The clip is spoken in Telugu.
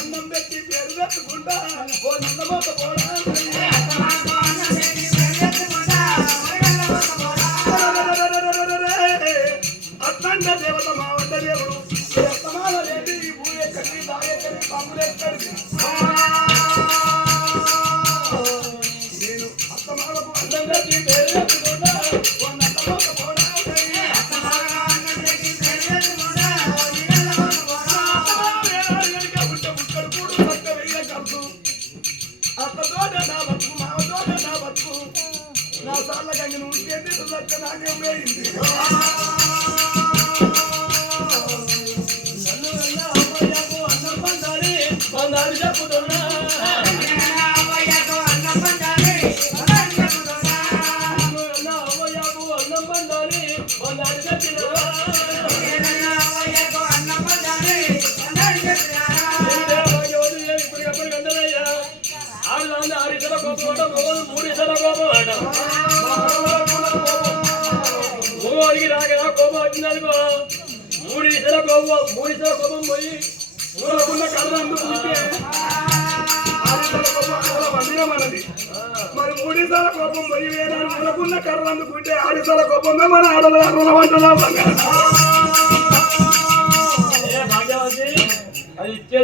అన్నం పెట్టి పేరు పెట్టుకుంటా ఓ నందమోత పోడా అత్తండ దేవత మా వంట దేవుడు అత్తమాల లేది భూ ఎక్కడి దాయక్కడి పాములు ఎక్కడి నేను అత్తమాలకు అన్నం పెట్టి పేరు పెట్టుకుంటా ఓ నందమోత పోడా అత్తతోట నా బతుకు మామతోట నా బతుకు నా సార్ల కంగి నువ్వు చేతి లక్ష నాణ్యం వేయింది నన్ను వెళ్ళ అమ్మయ్యకు అన్నం పండాలి పందాలు చెప్పుతున్నా అమ్మయ్యకు అన్నం పండాలి చెప్పిన ఆరిసల కోపం మూడిసల కోపం మగవాడికి రాగదా కోపం వచ్చిందనుకో మూడిసల కోపం పోయి మూలకున్న కర్ర అందుకుంటే ఆరిసల కోపం వండినమన్నది మరి మూడిసల కోపం పోయి వేరే మూలకున్న కర్ర అందుకుంటే ఆరిసల కోపమే మన ఆడల వంటలా అది